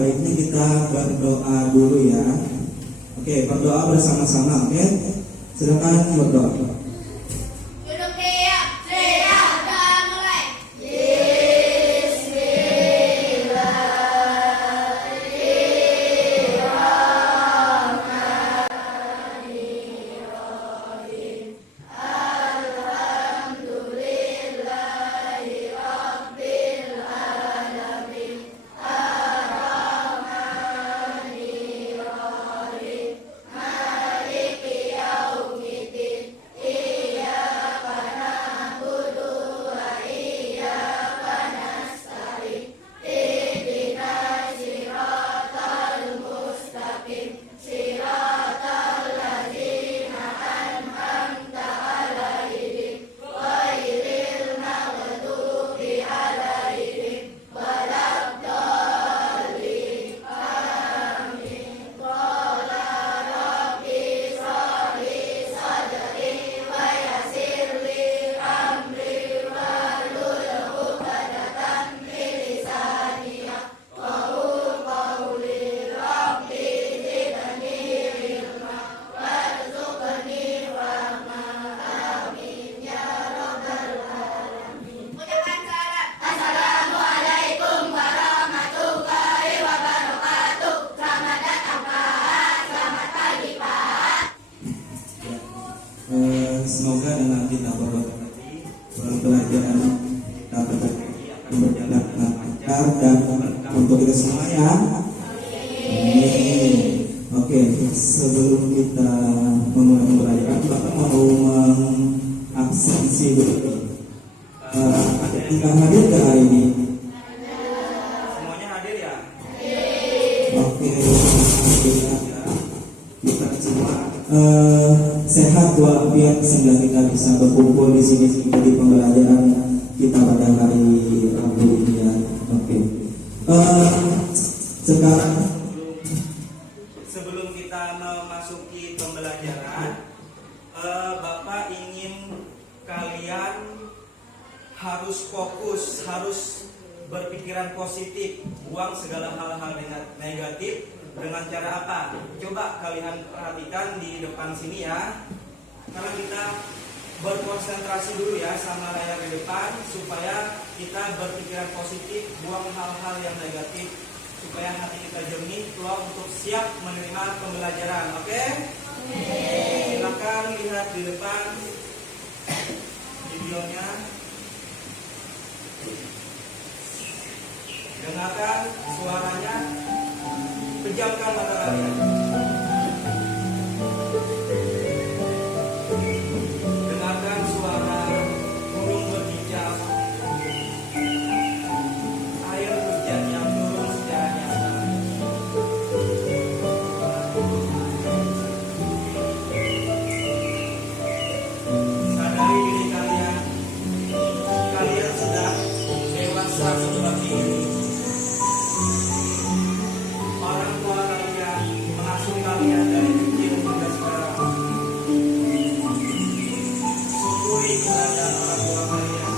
baiknya kita berdoa dulu ya. Oke, berdoa bersama-sama. Oke, silakan berdoa. Semoga dengan kita berdoa pelajaran dapat berjalan dengan lancar dan untuk kita semua ya. Oke, sebelum kita memulai pembelajaran, Bapak mau mengabsensi dulu. Ada yang hadir ke hari ini? Semuanya hadir ya? Oke, kita semua sehat walafiat sehingga kita bisa berkumpul di sini di pembelajaran kita pada hari Rabu ini ya. Oke. Sebelum kita memasuki pembelajaran, Bapak ingin kalian harus fokus, harus berpikiran positif, buang segala hal-hal negatif. Dengan cara apa? Coba kalian perhatikan di depan sini ya. Karena kita berkonsentrasi dulu ya sama layar di depan, supaya kita berpikiran positif, buang hal-hal yang negatif, supaya hati kita jernih, keluar untuk siap menerima pembelajaran. Oke? Silakan lihat di depan videonya. Dengarkan suaranya. Pejamkan mata kalian. Dengarkan suara burung berkicau, air hujan yang turun secara nyata. Sadari diri kalian, kalian sudah dewasa seperti ini. Orang tua kalian mengasuh kalian dari kecil hingga sekarang. Syukuri keberadaan orang tua kalian.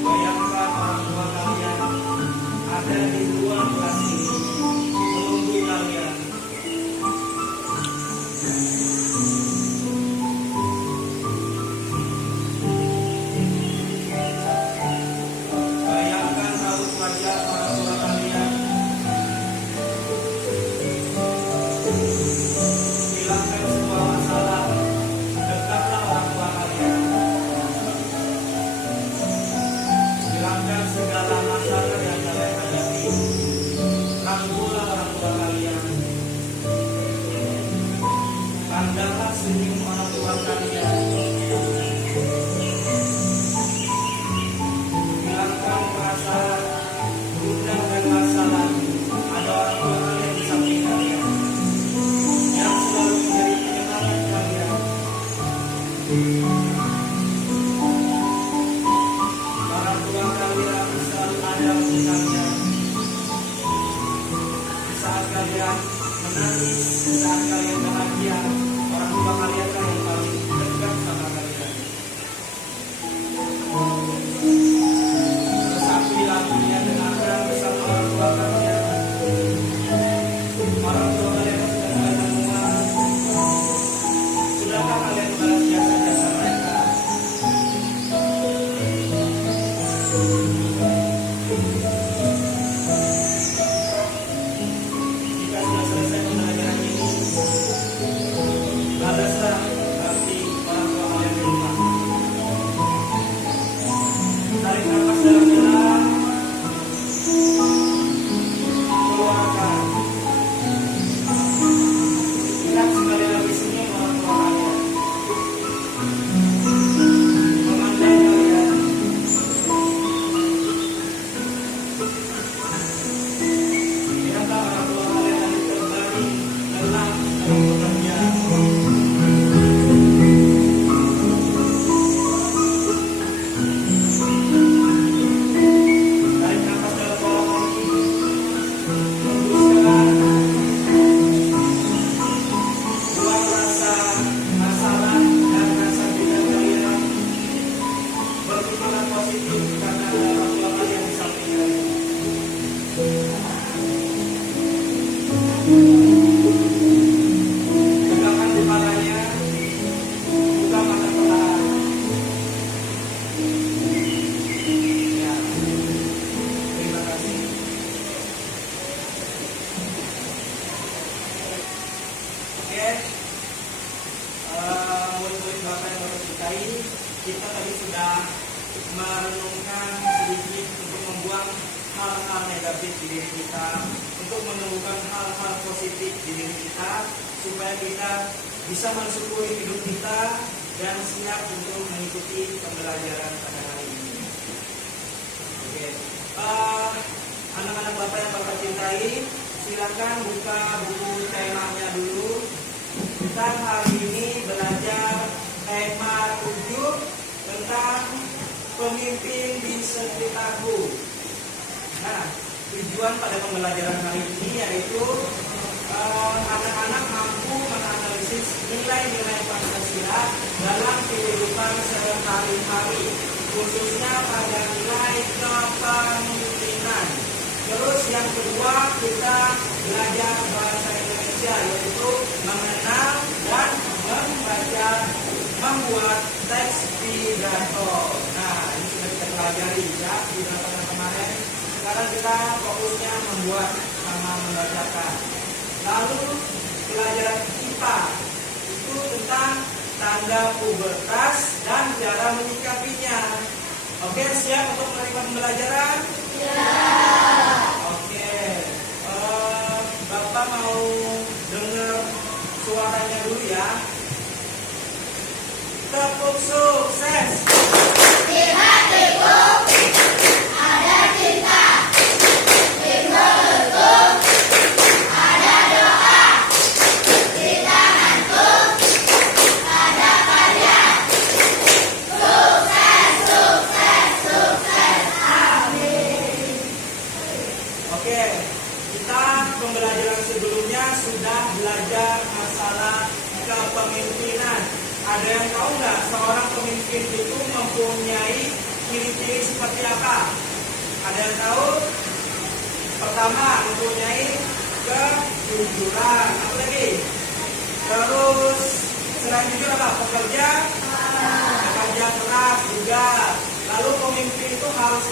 Bayangkan orang tua kalian ada di ruang kelas ini menunggu kalian. Bayangkan raut wajah orang tua kalian. Hilangkan semua masalah. Dekatlah orang tua kalian. Hilangkan segala masalah yang kalian hadapi. Rangkullah orang tua kalian. Pandanglah senyum orang tua kalian. Hilangkan perasaan gundah dan masalah. Ada orang tua kalian di samping kalian yang selalu menjadi penyemangat kalian. Orang tua kalian selalu ada untuk kalian. Di saat kalian menangis, di saat kalian bahagia, orang tua kalian lah yang paling dekat sama kalian. Resapi lagu kita tadi sudah merenungkan sedikit untuk membuang hal-hal negatif di diri kita, untuk menemukan hal-hal positif di diri kita, supaya kita bisa mensyukuri hidup kita dan siap untuk mengikuti pembelajaran pada hari ini. Oke, anak-anak Bapak yang Bapak cintai, silakan buka buku temanya dulu. Kita hari ini belajar tema 7 tentang pemimpin di sekitarku. Nah, tujuan pada pembelajaran hari ini yaitu anak-anak mampu menganalisis nilai-nilai Pancasila dalam kehidupan sehari-hari, khususnya pada nilai kepemimpinan. Terus yang kedua, kita belajar bahasa Indonesia, yaitu mengenal dan membuat teks pidato. Nah, ini sudah kita pelajari ya di pelajaran kemarin. Sekarang kita fokusnya membuat sama membacakan. Lalu pelajaran IPA itu tentang tanda pubertas dan cara menyikapinya. Oke, siap untuk menerima pembelajaran? Ya. Oke, Bapak mau dengar suaranya dulu ya. Tepuk sukses. Di hatiku ada cinta, di mulutku ada doa, di tanganku ada karya. Sukses, sukses, sukses. Amin. Oke, kita pembelajaran sebelumnya sudah belajar masalah kepemimpinan. Ada yang tahu nggak seorang pemimpin itu mempunyai ciri-ciri seperti apa? Ada yang tahu? Pertama, mempunyai kejujuran. Apa lagi? Terus selain jujur apa? Pekerja keras juga. Lalu pemimpin itu harus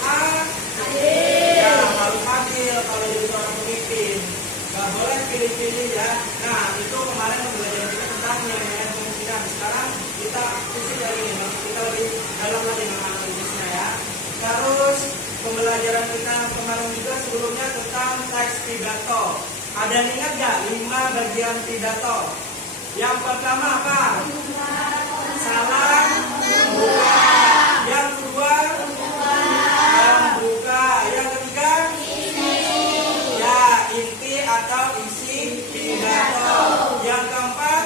ya, harus adil kalau jadi seorang pemimpin. Gak boleh pilih-pilih ya. Nah, itu kemarin pembelajaran kita tentang nilai-nilai pemimpinan. Sekarang kita isi lagi nih, kita lebih dalam lagi menganalisisnya ya. Terus pembelajaran kita kemarin juga sebelumnya tentang teks pidato. Ada yang ingat gak 5 bagian pidato? Yang pertama apa? Salam membuka. Yang kedua membuka. Yang ketiga ya, inti atau isi pidato. Yang keempat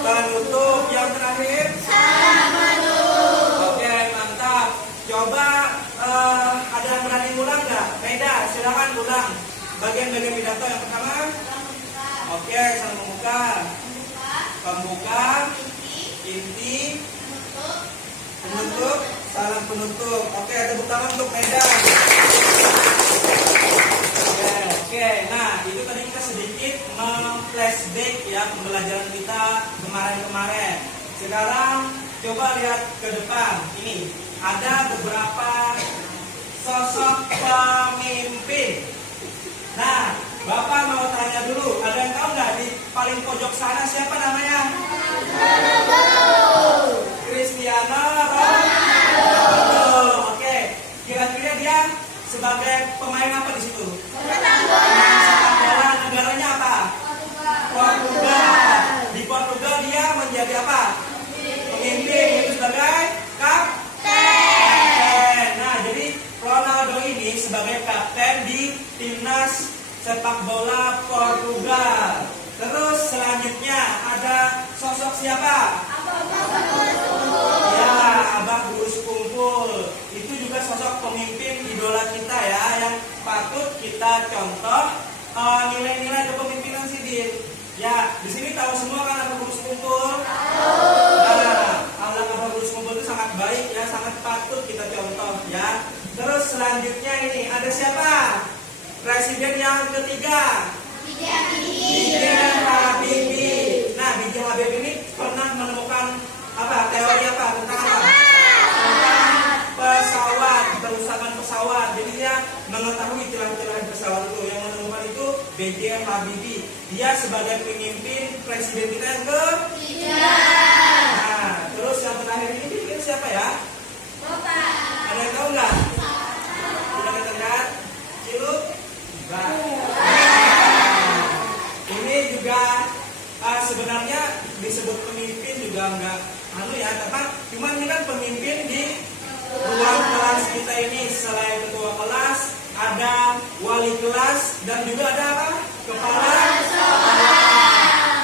penutup. Yang terakhir oke, mantap. Coba ada yang berani ulang nggak? Meda, silakan ulang bagian-bagian pidato. Yang pertama oke, salam membuka, pembuka, inti, penutup, salam penutup. Oke, tepuk tangan untuk Meda. Oke, nah itu tadi kita sedikit flashback ya pembelajaran kita kemarin-kemarin. Sekarang coba lihat ke depan. Ini ada beberapa sosok pemimpin. Nah, Bapak mau tanya dulu, ada yang tahu nggak di paling pojok sana siapa namanya? Cristiano Ronaldo. Oke, kira-kira dia sebagai pemain apa di situ? Sepak bola. Negaranya apa? Portugal. Di Portugal dia menjadi apa? Pemimpin, itu sebagai kapten. Nah, jadi Ronaldo ini sebagai kapten di timnas sepak bola Portugal. Terus selanjutnya ada sosok siapa? Ya, Abah Guru Sekumpul. Itu juga sosok pemimpin idola kita ya, yang patut kita contoh nilai-nilai kepemimpinan Sidin. Ya, di sini tahu semua kan Abah Guru Sekumpul? Nah, Abah Guru Sekumpul itu sangat baik ya, sangat patut kita contoh ya. Terus selanjutnya ini ada siapa? Presiden yang ketiga, B.J. Habibie. Nah, B.J. Habibie ini pernah menemukan apa? Teori apa? Tentang apa? Tentang pesawat, kerusakan pesawat. Jadi dia mengetahui celah-celah pesawat itu. Yang menemukan itu B.J. Habibie. Dia sebagai pemimpin presiden kita yang ketiga. Nah, terus yang terakhir sebenarnya disebut pemimpin juga enggak ya, teman. Cuman ini kan pemimpin di ruang kelas kita ini. Selain ketua kelas, ada wali kelas dan juga ada apa? Kepala sekolah.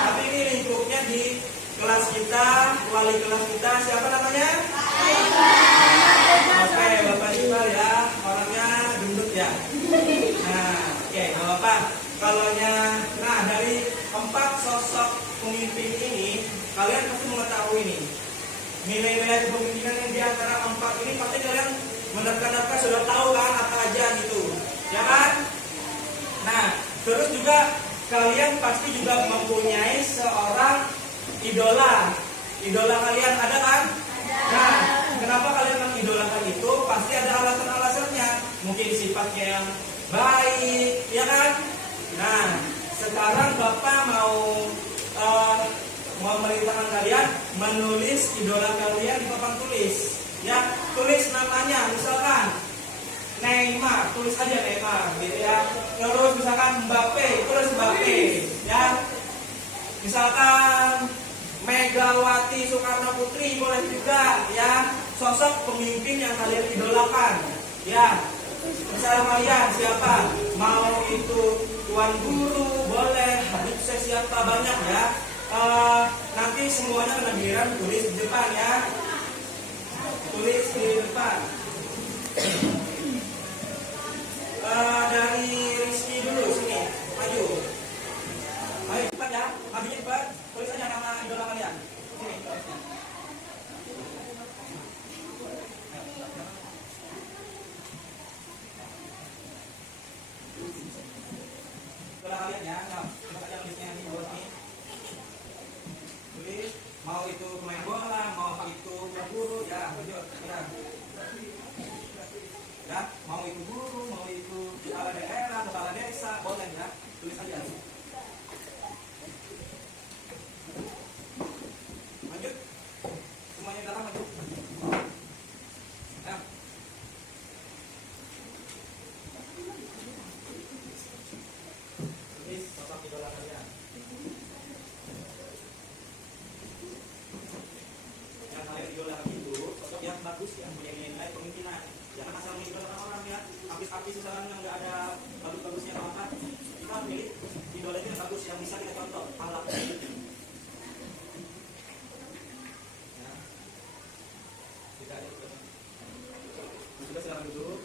Tapi ini lingkupnya di kelas kita, wali kelas kita siapa namanya? Oke, Bapak Iqbal ya, orangnya gendut ya. Nah, oke, Bapak. Nah dari 4 sosok pemimpin ini, kalian pasti mengetahui nih nilai-nilai kepemimpinan yang di antara 4 ini pasti kalian menerka-nerka sudah tahu kan apa aja gitu, ya kan? Nah, terus juga kalian pasti juga mempunyai seorang idola. Idola kalian ada kan? Nah, kenapa kalian mengidolakan itu? Pasti ada alasan-alasannya. Mungkin sifatnya yang baik, ya kan? Nah, sekarang Bapak mau memerintahkan kalian menulis idola kalian di papan tulis. Ya, tulis namanya, misalkan Neymar, tulis aja Neymar, gitu ya. Terus misalkan Mbappe, tulis Mbappe, ya. Misalkan Megawati Soekarno Putri boleh juga, ya. Sosok pemimpin yang kalian idolakan, ya. Misalnya kalian siapa? Mau itu Tuan Guru, boleh. Habib saya siapa? Banyak ya. Nanti semuanya kena giliran tulis di depan ya. Tulis di depan. Dari Rizky dulu sini, maju. Ayo cepat ya, maju cepat. Tulis aja nama idola kalian. Sini tulisnya. Idola kalian ya, coba aja tulisnya di bawah sini. Tulis, mau itu pemain bola, mau itu guru, ya, ya. Ya, mau itu guru, mau itu kepala daerah, kepala desa, boleh ya, tulis aja. Lanjut, semuanya dalam maju. Ya. Tulis sosok idola kalian. Yang kalian idola itu sosok yang bagus, yang punya nilai pemimpinan. Jangan asal mengidolakan orang ya, habis-habis misalnya yang nggak ada bagus-bagusnya apa. Kita pilih idola itu yang bagus, yang bisa kita contoh, akhlaknya. Ya. Kita ada juga silakan duduk.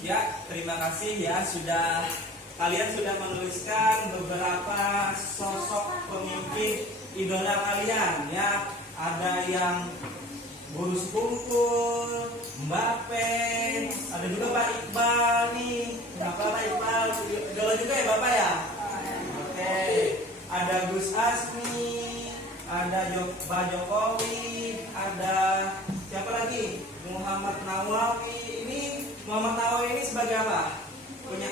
Ya, terima kasih ya kalian sudah menuliskan beberapa sosok pemimpin idola kalian ya. Ada yang Guru Sekungkul, Mbappe, ada juga Pak Iqbal nih. Kenapa Pak Iqbal? Idola juga ya Bapak ya? Oke. Ada Gus Asmi, ada Pak Jokowi, ada siapa lagi? Muhammad Nawawi. Ini Muhammad Nawawi ini sebagai apa? Punya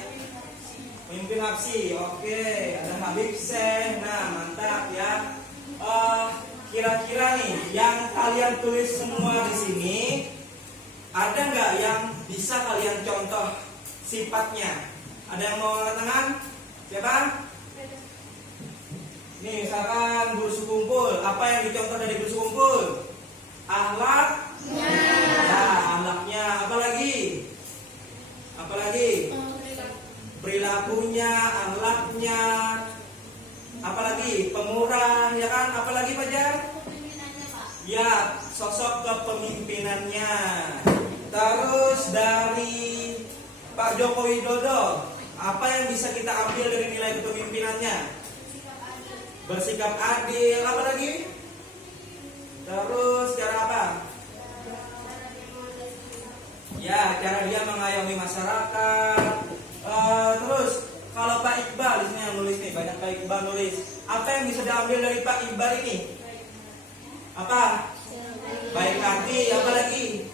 pemimpin Habsyi. Oke, ada Habib Syekh. Nah, mantap ya. Kira-kira nih yang kalian tulis semua di sini, ada nggak yang bisa kalian contoh sifatnya? Ada yang mau angkat tangan? Siapa? Nih misalkan Guru Sekungkul. Apa yang dicontoh dari Guru Sekungkul? Akhlak. Ya, akhlaknya. Apa lagi? Perilakunya, akhlaknya. Apalagi pemurah, ya kan? Apalagi Fajar? Ya, sosok kepemimpinannya. Terus dari Pak Joko Widodo, apa yang bisa kita ambil dari nilai kepemimpinannya? Bersikap adil. Apa lagi? Terus cara apa? Ya, cara dia mengayomi masyarakat. Terus kalau Pak Iqbal, di sini yang nulis nih, banyak Pak Iqbal nulis. Apa yang bisa diambil dari Pak Iqbal ini? Apa? Baik hati. Apa lagi?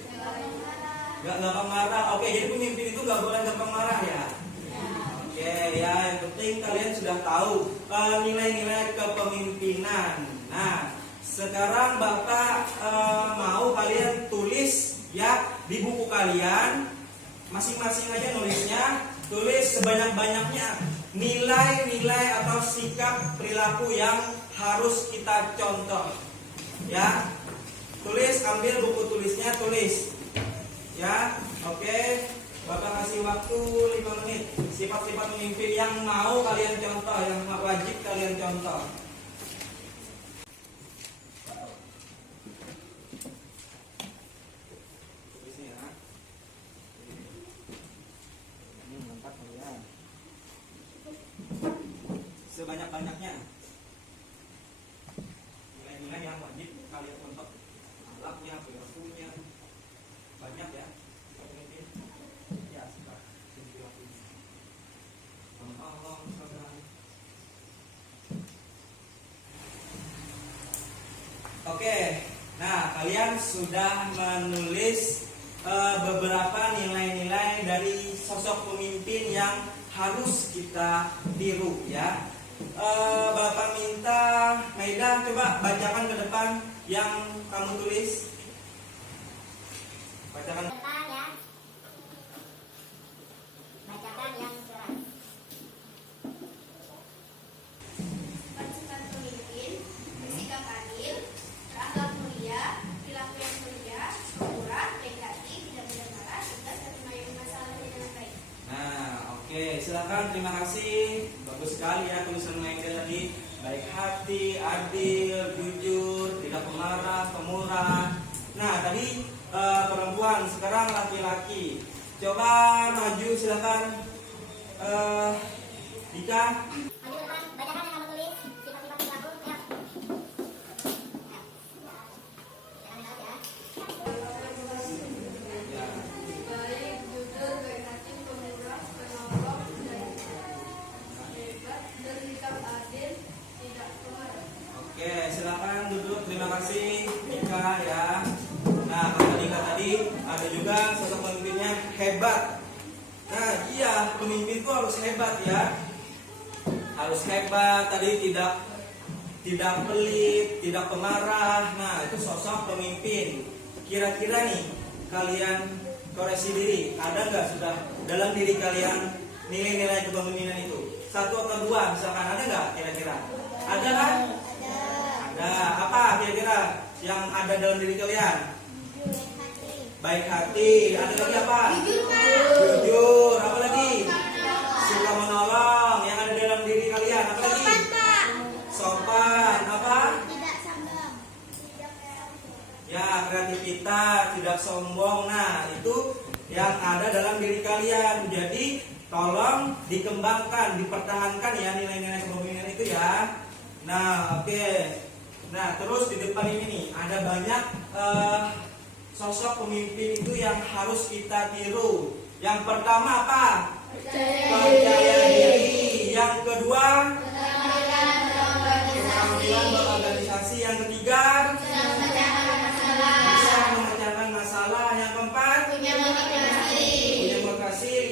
Gak gampang marah. Oke, jadi pemimpin itu gak boleh gampang marah ya. Oke, ya yang penting kalian sudah tahu nilai-nilai kepemimpinan. Nah, sekarang Bapak mau kalian tulis ya di buku kalian masing-masing aja nulisnya, tulis sebanyak-banyaknya nilai-nilai atau sikap perilaku yang harus kita contoh. Ya, tulis, ambil buku tulisnya, tulis. Ya, oke. Bapak kasih waktu 5 menit. Sifat-sifat pemimpin yang mau kalian contoh, yang wajib kalian contoh. Tulisnya ya. Ini lengkap kalian. Sebanyak-banyaknya. Nilai-nilai yang wajib kalian contoh. Akhlaknya, perilakunya. Banyak ya. Pemimpin. Ya, sudah. Perilakunya. Allah, saudara. Oke. Nah, kalian sudah menulis beberapa nilai-nilai dari sosok pemimpin yang harus kita tiru ya. Bapak minta Maida coba bacakan ke depan yang kamu tulis. Bacakan. Depan ya. Bacakan yang keras. Sifat pemimpin, bersikap adil, berakhlak mulia, perilaku yang mulia, pemurah, baik hati, tidak mudah marah, tegas dan mengayomi masalah dengan baik. Nah, oke, silakan. Terima kasih. Bagus sekali ya tulisan Maida tadi. Baik hati, adil, jujur, tidak pemarah, pemurah. Nah, tadi perempuan, sekarang laki-laki. Coba maju silakan. Dika. Maju depan, bacakan yang kamu tulis. Sifat-sifat perilaku. Ya. Jangan ya. Ya. Baik, jujur, baik hati, pemurah, penolong, dan hebat, bersikap adil, tidak pemarah. Oke, silakan duduk. Terima kasih Dika ya. Nah, kata Dika tadi ada juga sosok pemimpinnya hebat. Nah, iya, pemimpin itu harus hebat ya. Harus hebat, tadi tidak pelit, tidak pemarah. Nah, itu sosok pemimpin. Kira-kira nih, kalian koreksi diri. Ada nggak sudah dalam diri kalian nilai-nilai kepemimpinan itu? 1 atau 2 misalkan, ada nggak kira-kira? Ada kan? Ada. Apa kira-kira yang ada dalam diri kalian? Baik hati. Ada lagi apa? Jujur. Apa lagi? Suka menolong. Yang ada dalam diri kalian apa lagi? Sopan. Apa? Tidak sombong. Ya, kreativitas, tidak sombong. Nah, itu yang ada dalam diri kalian. Jadi tolong dikembangkan, dipertahankan ya nilai-nilai kepemimpinan itu ya. Nah, oke. Nah, terus di depan ini nih ada banyak sosok pemimpin itu yang harus kita tiru. Yang pertama apa? Percaya diri. Yang kedua, keterampilan berorganisasi. Yang ketiga, bisa memecahkan masalah. Yang keempat, punya motivasi.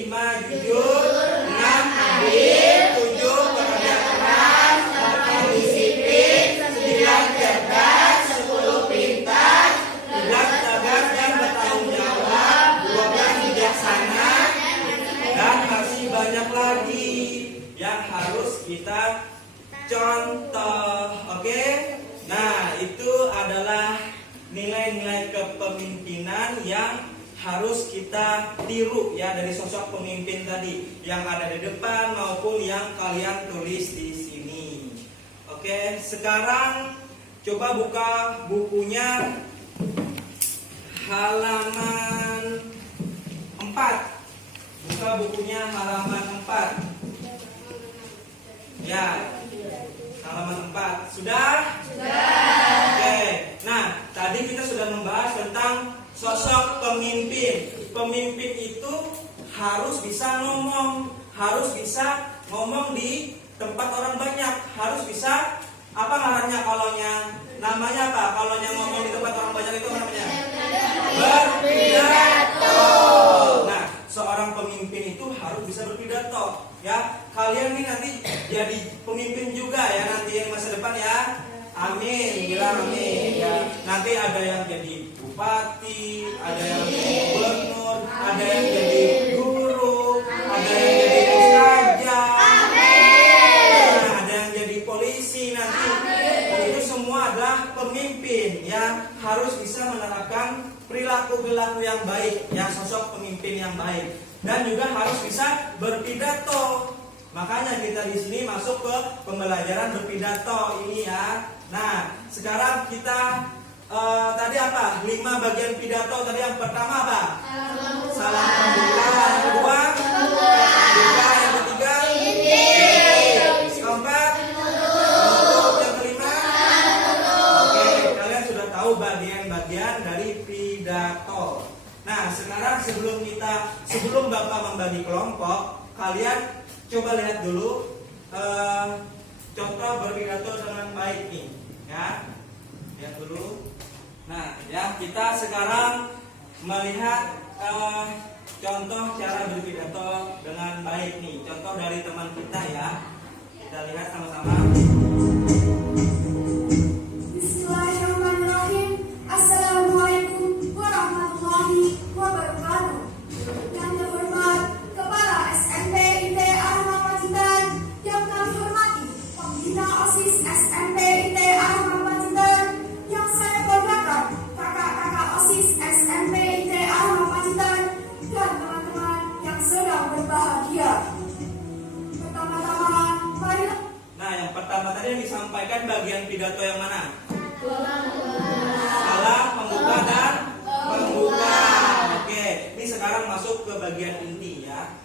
5, jujur. 6, adil. 7, bekerja keras. 8, disiplin. 9, cerdas. 10, pintar. 11, tegas dan bertanggung jawab. 12, bijaksana. Dan masih banyak lagi yang harus kita contoh. Oke? Nah, itu adalah nilai-nilai kepemimpinan yang harus kita tiru ya dari sosok pemimpin tadi yang ada di depan maupun yang kalian tulis di sini. Oke, sekarang coba buka bukunya halaman 4. Buka bukunya halaman 4. Ya, halaman 4. Sudah? Oke. Nah, tadi kita sudah membahas tentang sosok pemimpin. Pemimpin itu harus bisa ngomong, harus bisa ngomong di tempat orang banyak, harus bisa apa namanya namanya apa? Kalau ngomong Berbicara itu apa namanya? Berpidato. Nah, seorang pemimpin itu harus bisa berpidato. Ya, kalian nih nanti jadi pemimpin juga ya nanti yang masa depan ya. Amin, bilang amin ya. Nanti ada yang jadi bupati, ada yang jadi gubernur, ada yang jadi guru, ada yang jadi ustazah, ada yang jadi polisi nanti. Itu semua adalah pemimpin ya, harus bisa menerapkan perilaku-perilaku yang baik, ya sosok pemimpin yang baik, dan juga harus bisa berpidato. Makanya kita di sini masuk ke pembelajaran berpidato ini ya. Nah, sekarang kita tadi apa? 5 bagian pidato. Tadi yang pertama apa? Salam pembuka. Yang kedua? Pembuka. Yang ketiga? Keempat? Penutup. Yang kelima? Oke, kalian sudah tahu bagian-bagian dari pidato. Nah, sekarang sebelum Bapak membagi kelompok, kalian coba lihat dulu contoh berpidato dengan baik nih, ya. Lihat dulu. Nah, ya kita sekarang melihat contoh cara berpidato dengan baik nih. Contoh dari teman kita ya. Kita lihat sama-sama. Bismillahirrahmanirrahim. Assalamualaikum warahmatullahi wabarakatuh. Yang terhormat Kepala SMP IT Arham Pacitan, yang kami hormati Pembina OSIS SMP IT Arham Pacitan, yang saya banggakan kakak-kakak OSIS SMP IT Arham Pacitan, dan teman-teman yang sedang berbahagia. Pertama-tama, mari. Nah, yang pertama tadi yang disampaikan bagian pidato yang mana? Salam pembuka dan pembuka. Oke, ini sekarang masuk ke bagian inti ya.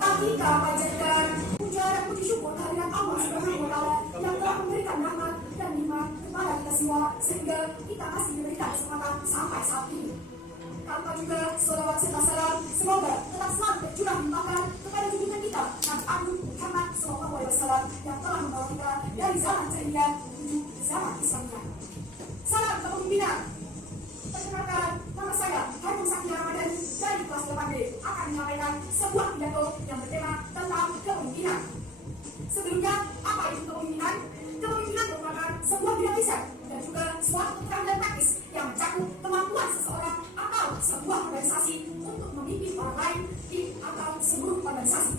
Kita panjatkan puja dan puji syukur kehadirat Allah Subhanahu wa Ta'ala yang telah memberikan rahmat dan nikmat kepada kita semua sehingga kita masih diberikan kesempatan sampai saat ini. Tanpa juga sholawat serta salam semoga tetap selalu tercurah limpahkan kepada junjungan kita Nabi Agung Muhammad SAW yang telah membawa kita dari zaman jahiliyah menuju zaman Islamiyah. Salam kepemimpinan. Perkenalkan, nama saya Hanum Sakti Ramadhani dari kelas 8B akan menyampaikan sebuah pidato yang bertema tentang kepemimpinan. Sebelumnya, apa itu kepemimpinan? Kepemimpinan merupakan sebuah bidang riset dan juga suatu keterampilan praktis yang mencakup kemampuan seseorang atau sebuah organisasi untuk memimpin orang lain di atau seluruh organisasi.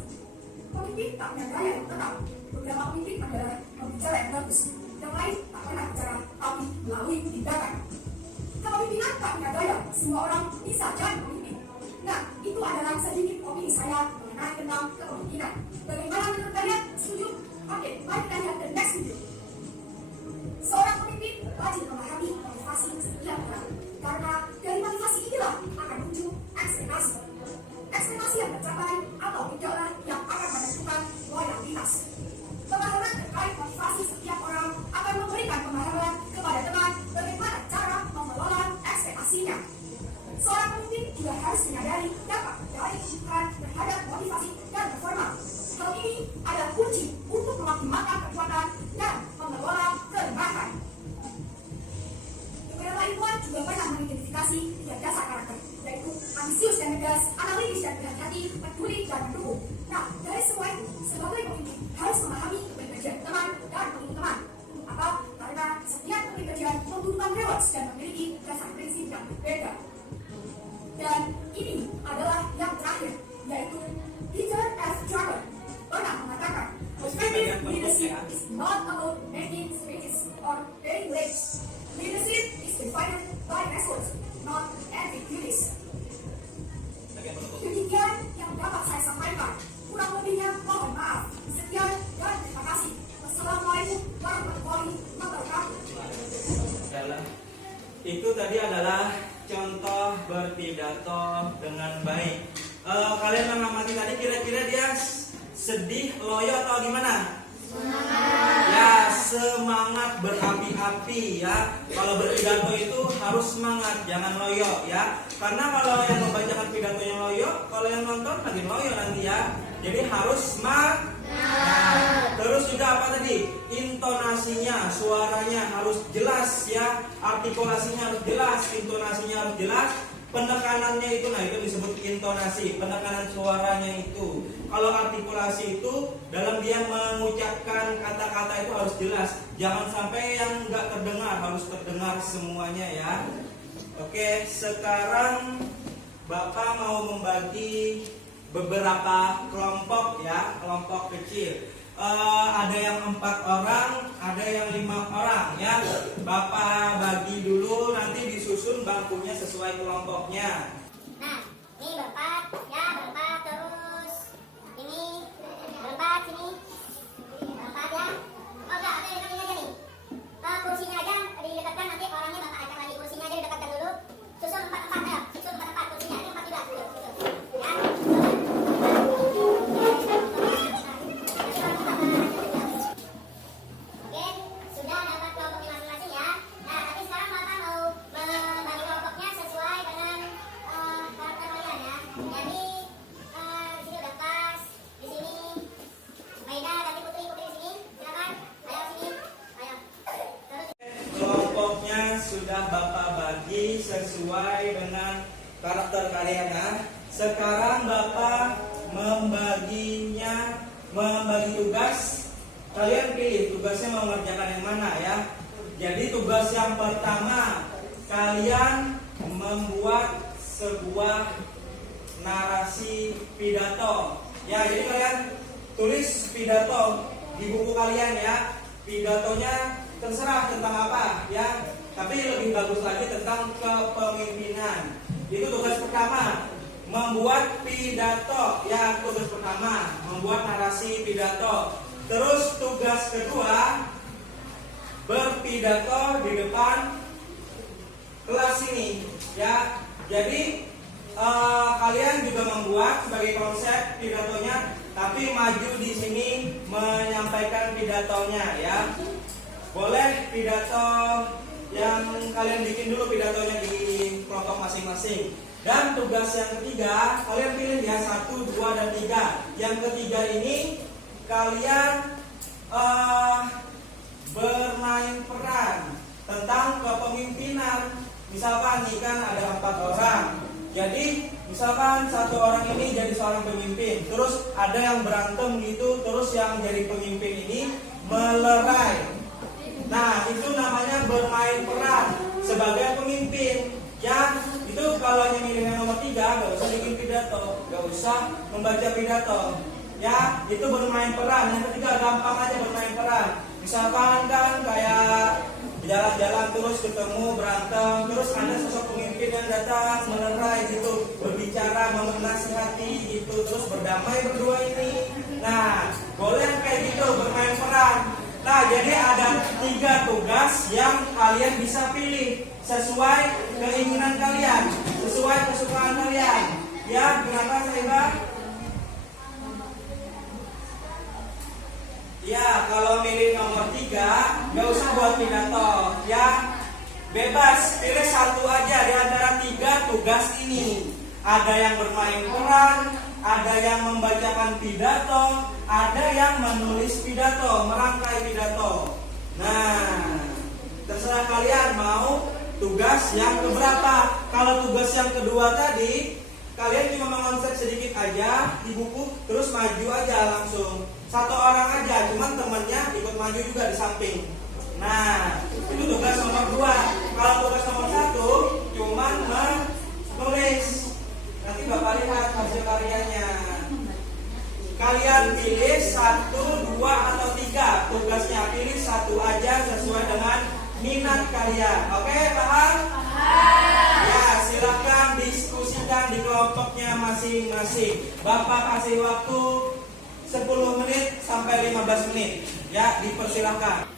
Pemimpin tak punya gaya yang tetap. Beberapa pemimpin adalah pembicara yang bagus. Yang lain tak pernah bicara, tapi melalui tindakan. Kepemimpinan tak punya gaya, semua orang bisa jadi pemimpin. Nah, itu adalah sedikit opini saya mengenai tentang kepemimpinan. Bagaimana menurut kalian? Setuju? Oke, mari kita lihat the next video. Seorang pemimpin wajib memahami motivasi setiap orang. Karena dari motivasi inilah akan muncul ekspektasi. Ekspektasi yang tercapai atau tidaklah yang akan menentukan loyalitas. Pemahaman terkait motivasi setiap orang akan memberikan pemahaman kepada teman bagaimana cara mengelola ekspektasinya. Seorang pemimpin juga harus menyadari dampak dari kebutuhan terhadap motivasi dan performa. Hal ini adalah kunci untuk memaksimalkan kekuatan dan mengelola kelemahan. Beberapa ilmuwan juga pernah mengidentifikasi 3 dasar karakter, yaitu ambisius dan tegas, analitis dan berhati-hati, peduli dan mendukung. Nah, dari semua itu, sebagai pemimpin harus memahami kepribadian teman dan pengikut teman. Untuk apa? Karena setiap kepribadian membutuhkan rewards dan memiliki dasar prinsip yang berbeda. Dan ini adalah yang terakhir, yaitu Peter F. Drucker pernah mengatakan, effective leadership is not about making speeches or getting late. Leadership is defined by results, not ambiguities. Demikian yang dapat saya sampaikan. Kurang lebihnya mohon maaf. Sekian dan terima kasih. Wassalamualaikum warahmatullahi wabarakatuh. Itu tadi adalah contoh berpidato dengan baik. Kalian mengamati tadi kira-kira dia sedih, loyo atau gimana? Ya, semangat berapi-api ya. Kalau berpidato itu harus semangat, jangan loyo ya. Karena kalau yang membacakan pidatonya loyo, kalau yang nonton lagi loyo nanti ya. Jadi harus semangat. Nah, terus juga apa tadi? Intonasinya, suaranya harus jelas ya. artikulasinya harus jelas, intonasinya harus jelas, penekanannya itu, nah itu disebut intonasi, penekanan suaranya itu. Kalau artikulasi itu dalam dia mengucapkan kata-kata itu harus jelas, jangan sampai yang nggak terdengar, harus terdengar semuanya ya. Oke, sekarang Bapak mau membagi beberapa kelompok ya, kelompok kecil. Ada yang 4 orang, ada yang 5 orang ya. Bapak bagi dulu, nanti disusun bangkunya sesuai kelompoknya. Nah, ini berempat, ya berempat terus. Ini berempat sini, berempat ya. Oh enggak, ada yang aja nih. Kursinya aja didekatkan, nanti orangnya bapak ajak lagi, kursinya aja didekatkan dulu. Susun 4-4 ya, susun 4-4 kursinya, ini 4 juga. Ya. Oke, sudah dapat kelompoknya masing-masing ya. Nah, tapi sekarang Bapak mau membagi kelompoknya sesuai dengan karakter kalian ya. Jadi di sini udah pas, di sini Maida ganti Putri di sini. Silakan, ayo sini, ayo. Terus Kelompoknya sudah Bapak bagi sesuai dengan karakter kalian ya. Sekarang Bapak membagi tugas. Kalian pilih tugasnya mau mengerjakan yang mana ya. Jadi tugas yang pertama, kalian membuat sebuah narasi pidato. Ya, jadi kalian tulis pidato di buku kalian ya. Pidatonya terserah tentang apa ya. Tapi lebih bagus lagi tentang kepemimpinan. Itu tugas pertama, membuat pidato. Ya, tugas pertama, membuat narasi pidato. Terus tugas kedua, berpidato di depan kelas ini ya. Jadi kalian juga membuat sebagai konsep pidatonya, tapi maju di sini menyampaikan pidatonya ya. Boleh pidato yang kalian bikin dulu pidatonya di kelompok masing-masing. Dan tugas yang ketiga, kalian pilih ya 1, 2, dan 3. Yang ketiga ini kalian bermain peran tentang kepemimpinan. Misalkan nih kan ada 4 orang. Jadi misalkan 1 orang ini jadi seorang pemimpin, terus ada yang berantem gitu, terus yang jadi pemimpin ini melerai. Nah, itu namanya bermain peran sebagai pemimpin. Ya, itu kalau yang milih yang nomor 3, gak usah bikin pidato, gak usah membaca pidato. Ya, itu bermain peran. Yang ketiga gampang aja bermain peran. Misalkan kan kayak jalan-jalan terus ketemu berantem, terus ada sosok pemimpin yang datang melerai gitu, berbicara, menasihati gitu, terus berdamai berdua ini. Nah, boleh kayak gitu bermain peran. Nah, jadi ada 3 tugas yang kalian bisa pilih sesuai keinginan kalian, sesuai kesukaan kalian. Ya, kenapa Saibah? Ya, kalau milih nomor 3, gak usah buat pidato. Ya, bebas, pilih 1 aja di antara 3 tugas ini. Ada yang bermain peran, ada yang membacakan pidato, ada yang menulis pidato, merangkai pidato. Nah, terserah kalian mau tugas yang keberapa. Kalau tugas yang kedua tadi, kalian cuma mengonsep sedikit aja di buku, terus maju aja langsung. 1 orang aja, cuman temennya ikut maju juga di samping. Nah, itu tugas nomor 2. Kalau tugas nomor 1, cuman menulis. Nanti Bapak lihat hasil karyanya. Kalian pilih 1, 2, atau 3 tugasnya. Pilih 1 aja sesuai dengan minat kalian. Oke, paham? Ya, silakan diskusikan di kelompoknya masing-masing. Bapak kasih waktu 10 menit sampai 15 menit. Ya, dipersilakan.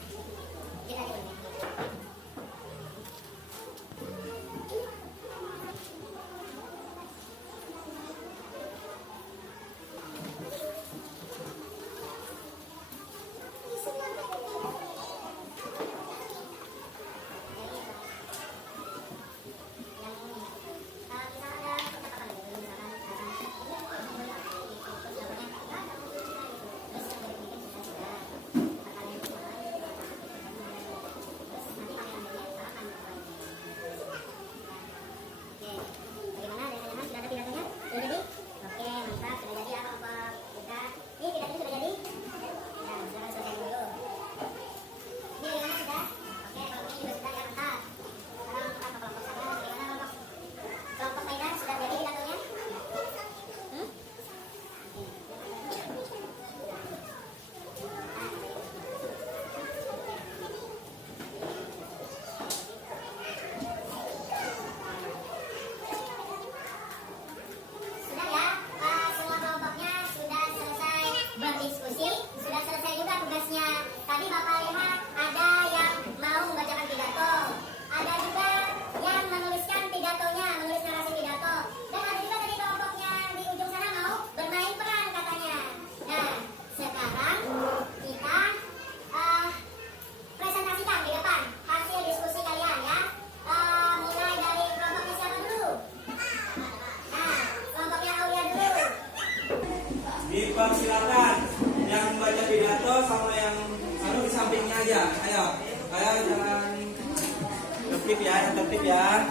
tertib ya, yang tertib ya.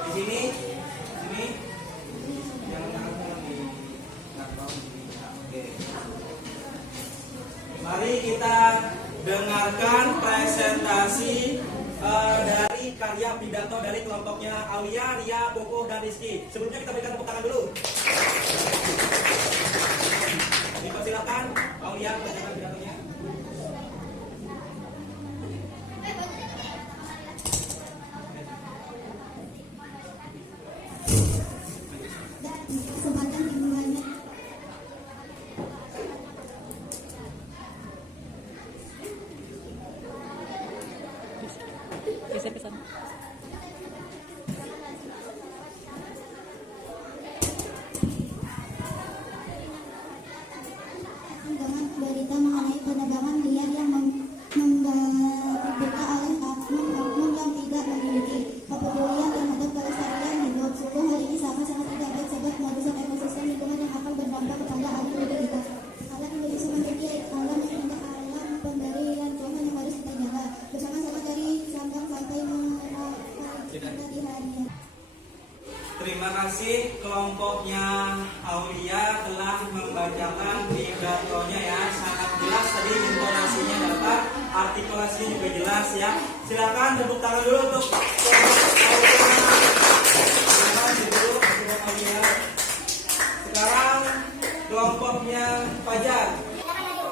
Di sini, jangan tangan di kantong. Oke. Mari kita dengarkan presentasi dari karya pidato dari kelompoknya Aulia, Ria, Koko, dan Rizky. Sebelumnya kita berikan tepuk tangan dulu. Dipersilakan Aulia menyampaikan pidatonya. Kesempatan dimulainya. Undangan berita mengenai perdagangan liar yang dibuka oleh oknum-oknum yang tidak memiliki kepedulian terhadap kelestarian hidup. Sungguh hal ini sangat tidak baik sebab merusak ekosistem lingkungan yang akan berdampak kepada alam kita. Alam Indonesia menjadi alam yang indah, alam pemberian Tuhan yang harus kita jaga bersama-sama dari Sabang sampai kita di harinya. Terima kasih kelompoknya Aulia telah membacakan pidatonya ya, sangat jelas tadi intonasinya dapat, artikulasinya juga jelas ya. Silakan tepuk tangan dulu untuk kelompok Aulia. Silakan dulu kelompok Aulia. Sekarang kelompoknya Fajar. Silakan maju.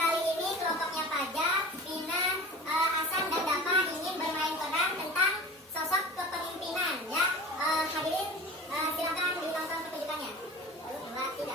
Kali ini kelompoknya Fajar, Pina, Hasan dan Dapa ingin bermain peran tentang sosok kepemimpinan ya. Hadirin silakan ditonton pertunjukannya. 1, 2, 3.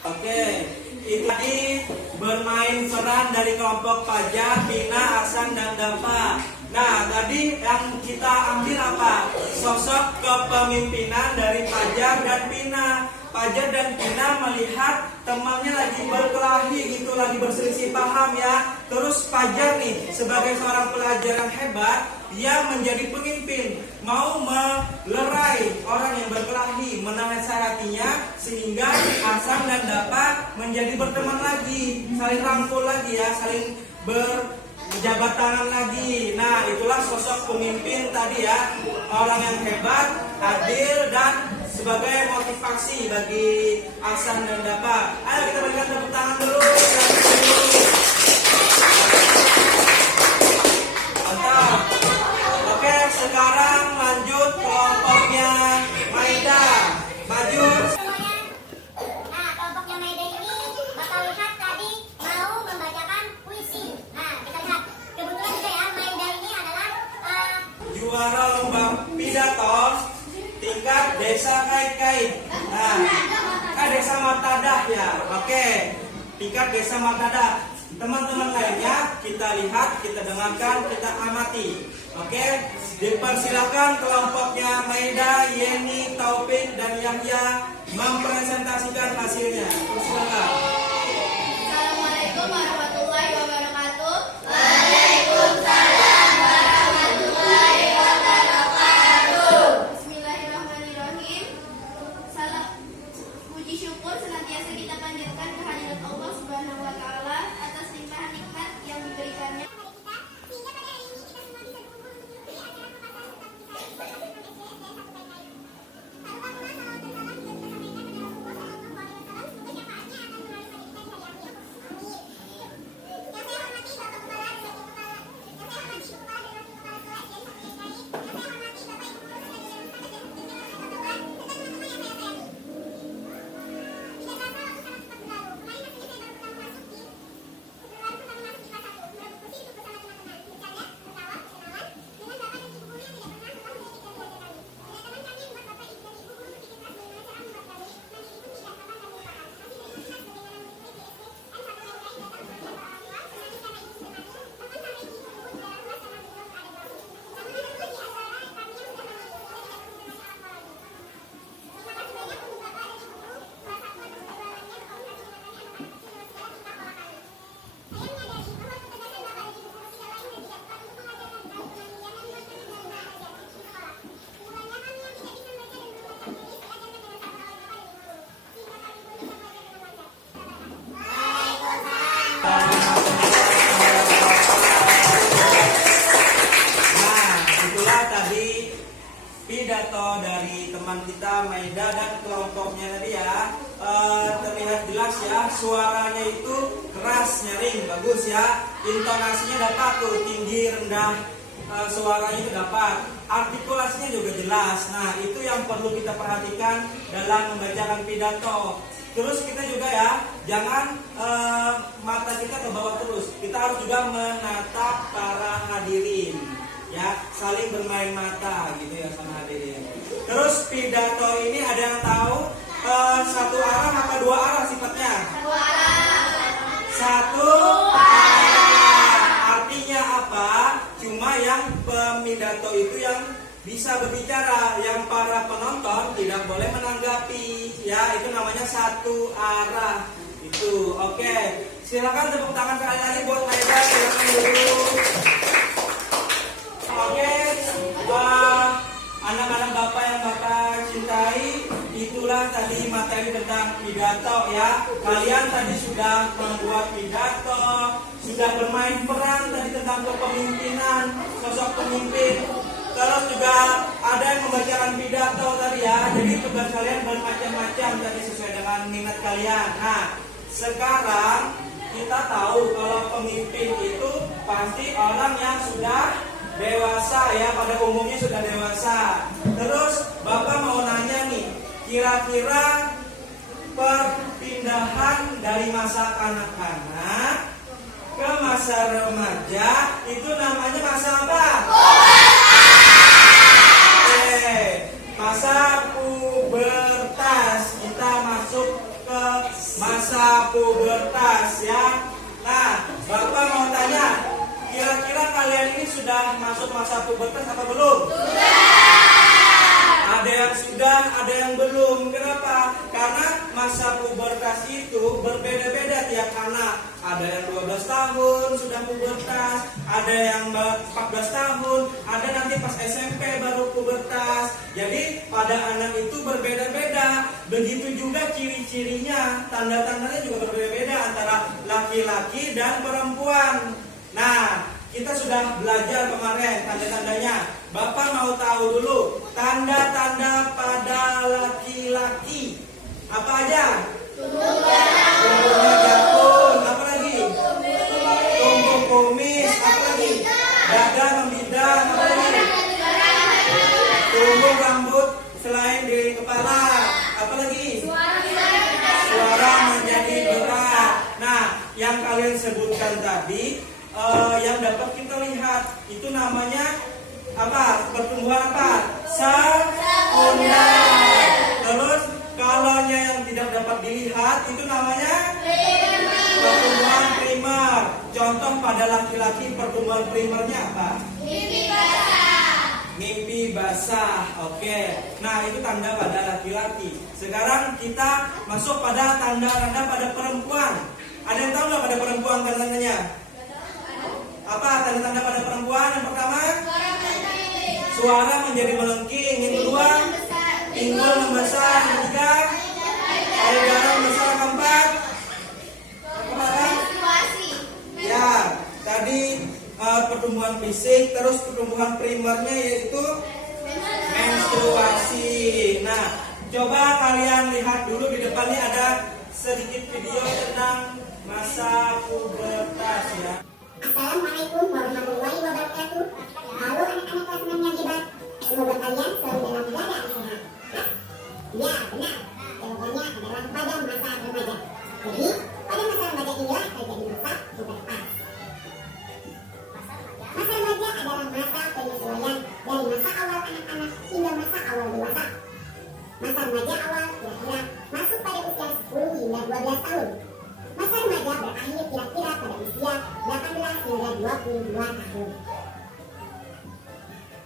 Oke, itu tadi bermain peran dari kelompok Fajar, Pina, Hasan, dan Dapa. Nah, tadi yang kita ambil apa? Sosok kepemimpinan dari Fajar dan Pina. Fajar dan Pina melihat temannya lagi berkelahi gitu, lagi berselisih paham ya. Terus Fajar nih sebagai seorang pelajar yang hebat, dia menjadi pemimpin, mau melerai orang yang berkelahi, menasihati hatinya sehingga Hasan dan Dapa menjadi berteman lagi, saling rangkul lagi ya, saling berjabat tangan lagi. Nah, itulah sosok pemimpin tadi ya, orang yang hebat, adil dan sebagai motivasi bagi Hasan dan Dapa. Ayo kita berikan tepuk tangan dulu. Mantap. Oke, sekarang lanjut kelompoknya Maida. Maju. Semuanya. Nah, kelompoknya Maida ini Bapak lihat tadi mau membacakan puisi. Nah, kita lihat. Kebetulan juga ya, Maida ini adalah Juara lomba pidato tingkat desa kait-kait. Nah, desa Martadah ya. Oke, tingkat desa Martadah. Teman-teman lainnya kita lihat, kita dengarkan, kita amati. Oke, dipersilakan kelompoknya Maida, Yeni, Taufik, dan Yahya mempresentasikan hasilnya. Silakan. Assalamualaikum warahmatullahi wabarakatuh. Bismillahirrahmanirrahim. Salam puji syukur senantiasa kita panjatkan kehadirat Allah Subhanahu wa taala atas limpahan nikmat yang diberikannya. sehingga pada hari ini kita semua bisa berkumpul untuk mengikuti acara pembahasan tentang kita yang dilakukan oleh SD dan 1 PKI. Lalu salam dan salam juga kita sampaikan kepada Rasulullah SAW. Semoga syafaatnya akan mengalir dari teman kita Maida dan kelompoknya tadi ya, terlihat jelas ya, suaranya itu keras, nyaring, bagus ya, intonasinya dapat tuh, tinggi, rendah, suaranya itu dapat, artikulasinya juga jelas. Nah, itu yang perlu kita perhatikan dalam membacakan pidato. Terus kita juga ya, jangan mata kita ke bawah terus. Kita harus juga menatap para hadirin, ya, saling bermain mata gitu ya sama hadirin. Terus pidato ini ada yang tahu satu arah apa dua arah sifatnya? Satu arah. Artinya apa? Cuma yang pemidato itu yang bisa berbicara, yang para penonton tidak boleh menanggapi, ya, itu namanya satu arah. Itu, oke. Silakan tepuk tangan sekali lagi buat Maida, silakan dulu. Oke, anak-anak Bapak yang Bapak cintai, itulah tadi materi tentang pidato ya. Kalian tadi sudah membuat pidato, sudah bermain peran tadi tentang kepemimpinan, sosok pemimpin. Terus juga ada yang membacakan pidato tadi ya. Jadi tugas kalian bermacam-macam tadi sesuai dengan minat kalian. Nah, sekarang kita tahu kalau pemimpin itu pasti orang yang sudah dewasa ya, pada umumnya sudah dewasa. Terus Bapak mau nanya nih, kira-kira perpindahan dari masa kanak-kanak ke masa remaja itu namanya masa apa? Masa pubertas. Kita masuk ke masa pubertas ya. Nah, Bapak mau tanya, kira-kira kalian ini sudah masuk masa pubertas apa belum? Ada yang sudah, ada yang belum. Kenapa? Karena masa pubertas itu berbeda-beda tiap anak. Ada yang 12 tahun sudah pubertas, ada yang 14 tahun, ada nanti pas SMP baru pubertas. Jadi pada anak itu berbeda-beda. Begitu juga ciri-cirinya, tanda-tandanya juga berbeda-beda antara laki-laki dan perempuan. Nah, kita sudah belajar kemarin tanda-tandanya. Bapak mau tahu dulu tanda-tanda pada laki-laki apa aja? Tumbuhnya jangkung, apa lagi? Tumbuh kumis, apa lagi? Dada membidang, apa lagi? Tumbuh rambut selain di kepala, apa lagi? Suara menjadi berat. Nah, yang kalian sebutkan tadi, yang dapat kita lihat itu namanya apa? Pertumbuhan apa? Sekunder. Terus kalau yang tidak dapat dilihat itu namanya pertumbuhan primer. Contoh pada laki-laki pertumbuhan primernya apa? Mimpi basah. Oke. Nah, itu tanda pada laki-laki. Sekarang kita masuk pada tanda-tanda pada perempuan. Ada yang tahu nggak pada perempuan tanda-tandanya? Apa tanda-tanda pada perempuan? Yang pertama, suara menjadi melengking. Yang kedua, pinggul membesar. Yang ketiga, payudara membesar. Yang keempat, ya, tadi pertumbuhan fisik. Terus pertumbuhan primernya yaitu menstruasi. Nah, coba kalian lihat dulu di depannya ada sedikit video tentang masa pubertas ya. Assalamualaikum warahmatullahi wabarakatuh. Halo anak-anak kelas 6 yang hebat. Semoga kalian selalu dalam keadaan sehat. Ya, benar. Jawabannya adalah pada masa remaja. Jadi, pada masa remaja inilah terjadi masa pubertas. Masa remaja adalah masa penyesuaian dari masa awal anak-anak hingga masa awal dewasa. Masa remaja awal kira-kira masuk pada usia 10 hingga 12 tahun. Masa remaja berakhir kira-kira pada usia 18 hingga 22 tahun.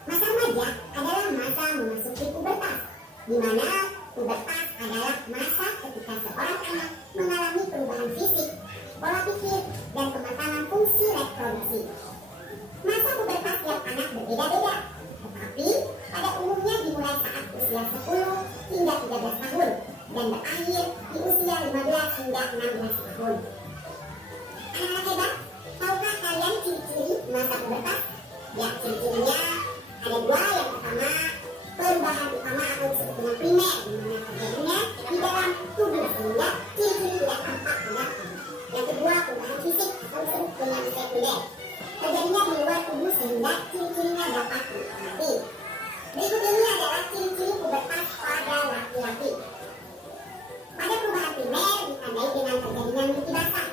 Masa remaja adalah masa memasuki pubertas, di mana pubertas adalah masa ketika seorang anak mengalami perubahan fisik, pola pikir, dan kematangan fungsi reproduksi. Masa pubertas tiap anak berbeda-beda, tetapi pada umumnya dimulai saat usia 10 hingga 13 tahun dan berakhir di usia 15 hingga 16 tahun. Anak-anak hebat, tahukah kalian ciri-ciri masa pubertas? Ya, ciri-cirinya ada dua. Yang pertama, perubahan utama atau disebut dengan primer, di mana terjadinya di dalam tubuh sehingga ciri-ciri tidak tampak pada tubuh. Yang kedua, perubahan fisik atau disebut dengan sekunder, terjadinya di luar tubuh sehingga ciri-cirinya dapat diamati. Berikut ini adalah ciri-ciri pubertas pada laki-laki. Pada perubahan primer ditandai dengan terjadinya mimpi basah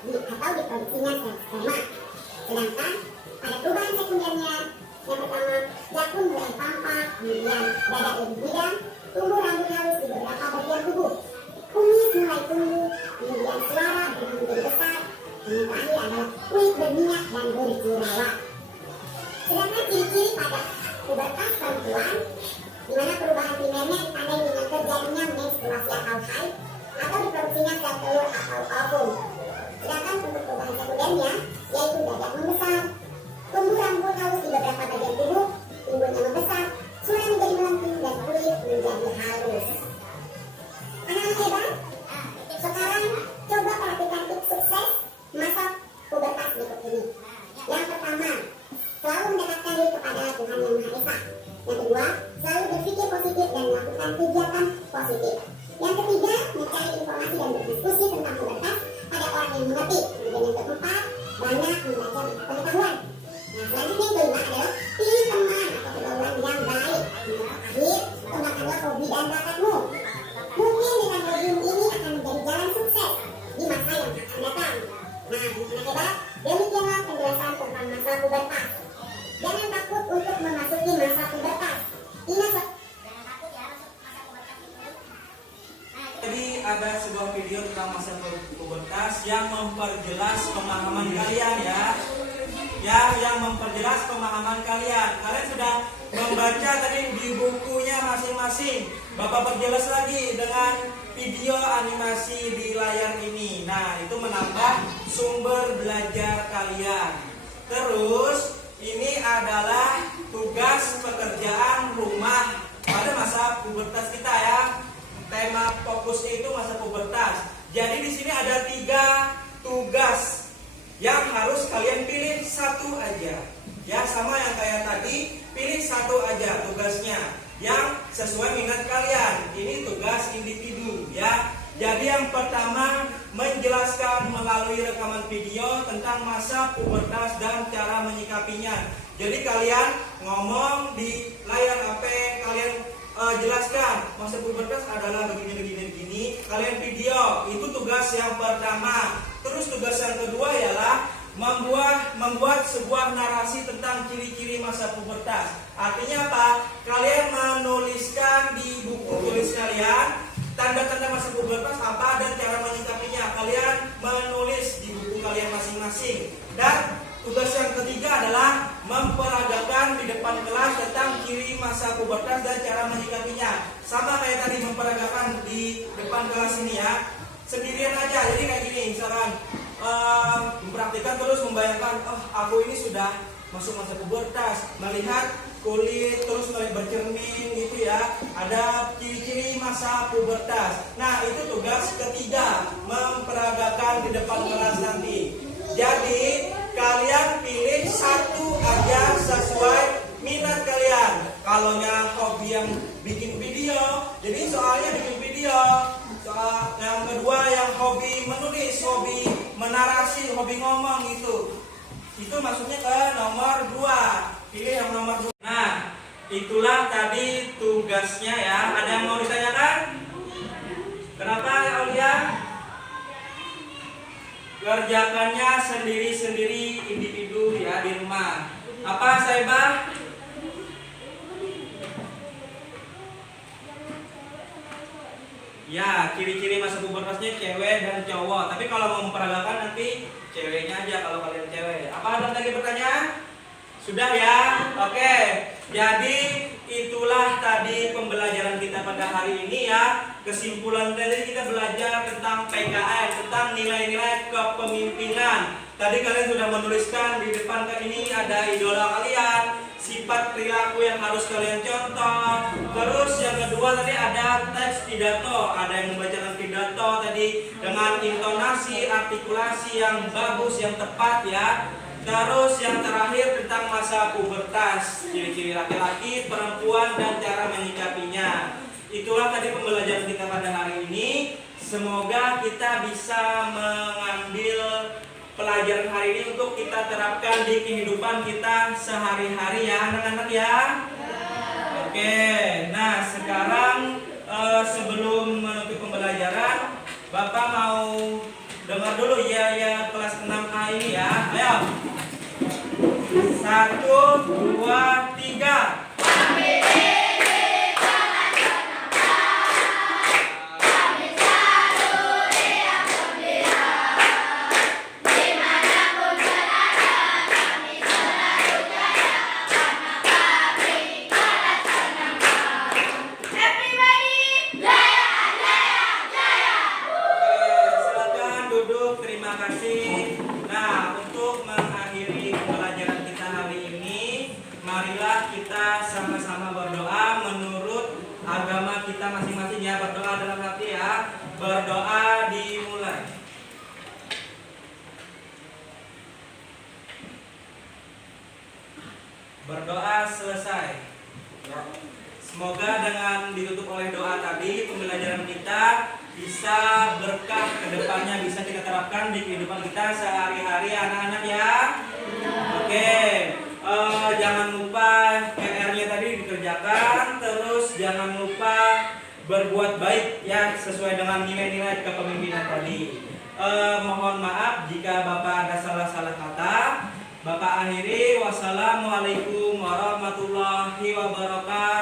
atau diproduksinya sel sperma. Sedangkan pada perubahan sekundernya, yang pertama, jakun mulai tampak, kemudian dada lebih bidang, tumbuh rambut halus di beberapa bagian tubuh, kumis mulai tumbuh, kemudian suara menjadi besar, dan yang terakhir adalah kulit berminyak dan berjerawat. Sedangkan ciri-ciri pada pubertas perempuan, di mana perubahan primernya ditandai dengan terjadinya menstruasi atau haid atau diproduksinya sel telur atau ovum. Sedangkan untuk perubahan sekundernya, yaitu dada membesar, tumbuh rambut halus di beberapa bagian tubuh, tubuhnya membesar, suara menjadi melengking dan kulit menjadi halus. Anak-anak hebat, sekarang coba perhatikan tips sukses masa pubertas berikut ini. Yang pertama, selalu mendekatkan diri kepada Tuhan Yang Maha Esa. Yang kedua, selalu berpikir positif dan melakukan kegiatan positif. Yang ketiga, mencari informasi dan berdiskusi tentang pubertas pada orang yang mengerti. Kemudian yang keempat, banyak membaca pengetahuan. Nah, selanjutnya yang kelima adalah pilih teman atau pergaulan yang baik. Yang terakhir, kembangkanlah hobi dan bakatmu. Mungkin dengan hobimu ini akan menjadi jalan sukses di masa yang akan datang. Nah, anak hebat, demikianlah penjelasan tentang masa pubertas. Jangan takut untuk memasuki masa pubertas. Ingat, Jangan takut ya masuk masa pubertas itu. Jadi ada sebuah video tentang masa pubertas yang memperjelas pemahaman kalian ya. Yang memperjelas pemahaman kalian. Kalian sudah membaca tadi di bukunya masing-masing. Bapak perjelas lagi dengan video animasi di layar ini. Nah, itu menambah sumber belajar kalian. Terus ini adalah tugas pekerjaan rumah pada masa pubertas kita ya. Tema fokusnya itu masa pubertas. Jadi di sini ada 3 tugas yang harus kalian pilih satu aja. Ya, sama yang kayak tadi, pilih satu aja tugasnya yang sesuai minat kalian. Ini tugas individu ya. Jadi yang pertama, menjelaskan melalui rekaman video tentang masa pubertas dan cara menyikapinya. Jadi kalian ngomong di layar HP, kalian jelaskan masa pubertas adalah begini. Kalian video, itu tugas yang pertama. Terus tugas yang kedua ialah membuat sebuah narasi tentang ciri-ciri masa pubertas. Artinya apa? Kalian menuliskan di buku tulis kalian tanda-tanda masa pubertas apa dan cara menyikapinya. Kalian menulis di buku kalian masing-masing. Dan tugas yang ketiga adalah memperagakan di depan kelas tentang ciri masa pubertas dan cara menyikapinya. Sama kayak tadi memperagakan di depan kelas ini ya. Sendirian aja. Jadi kayak gini, misalkan mempraktikkan terus membayangkan, oh aku ini sudah masuk masa pubertas, melihat kulit terus mulai bercermin gitu ya, ada ciri-ciri masa pubertas. Nah, itu tugas ketiga, memperagakan di depan kelas nanti. Jadi kalian pilih satu aja sesuai minat kalian. Kalau hobi yang bikin video, jadi soalnya bikin video. Soal yang kedua yang hobi menulis, hobi menarasi, hobi ngomong itu masuknya ke nomor 2. Pilih yang nomor 2. Nah, itulah tadi tugasnya ya. Ada yang mau ditanyakan? Kenapa Aulia? Kerjakannya sendiri-sendiri individu ya di rumah. Apa Saibah? Ya, ciri-ciri masa pubertasnya cewek dan cowok. Tapi kalau mau memperagakan nanti ceweknya aja kalau kalian cewek. Apa ada lagi pertanyaan? Sudah ya? Oke. Jadi itulah tadi pembelajaran kita pada hari ini ya. Kesimpulan tadi kita belajar tentang PKN, tentang nilai-nilai kepemimpinan. Tadi kalian sudah menuliskan di depan ini ada idola kalian, sifat perilaku yang harus kalian contoh. Terus yang kedua tadi ada teks pidato, ada yang membacakan pidato tadi dengan intonasi, artikulasi yang bagus, yang tepat ya. Terus yang terakhir tentang masa pubertas, ciri-ciri laki-laki, perempuan, dan cara menyikapinya. Itulah tadi pembelajaran kita pada hari ini. Semoga kita bisa mengambil pelajaran hari ini untuk kita terapkan di kehidupan kita sehari-hari ya anak-anak ya. Oke, nah sekarang sebelum menutup pembelajaran, Bapak mau dengar dulu ya kelas 6A ini ya. Ayo. 1, 2, 3. Silakan duduk, terima kasih. Nah, untuk mengakhiri pembelajaran kita hari ini, marilah kita sama-sama berdoa menurut agama kita masing-masing ya. Berdoa dalam hati ya. Berdoa dimulai. Berdoa selesai. Semoga dengan ditutup oleh doa tadi, pembelajaran kita bisa berkah ke depannya, bisa kita terapkan di kehidupan kita sehari-hari anak-anak ya. Oke, jangan lupa PR-nya tadi dikerjakan, terus jangan lupa berbuat baik ya sesuai dengan nilai-nilai kepemimpinan tadi. Mohon maaf jika Bapak ada salah-salah kata. Bapak akhiri, wassalamualaikum warahmatullahi wabarakatuh.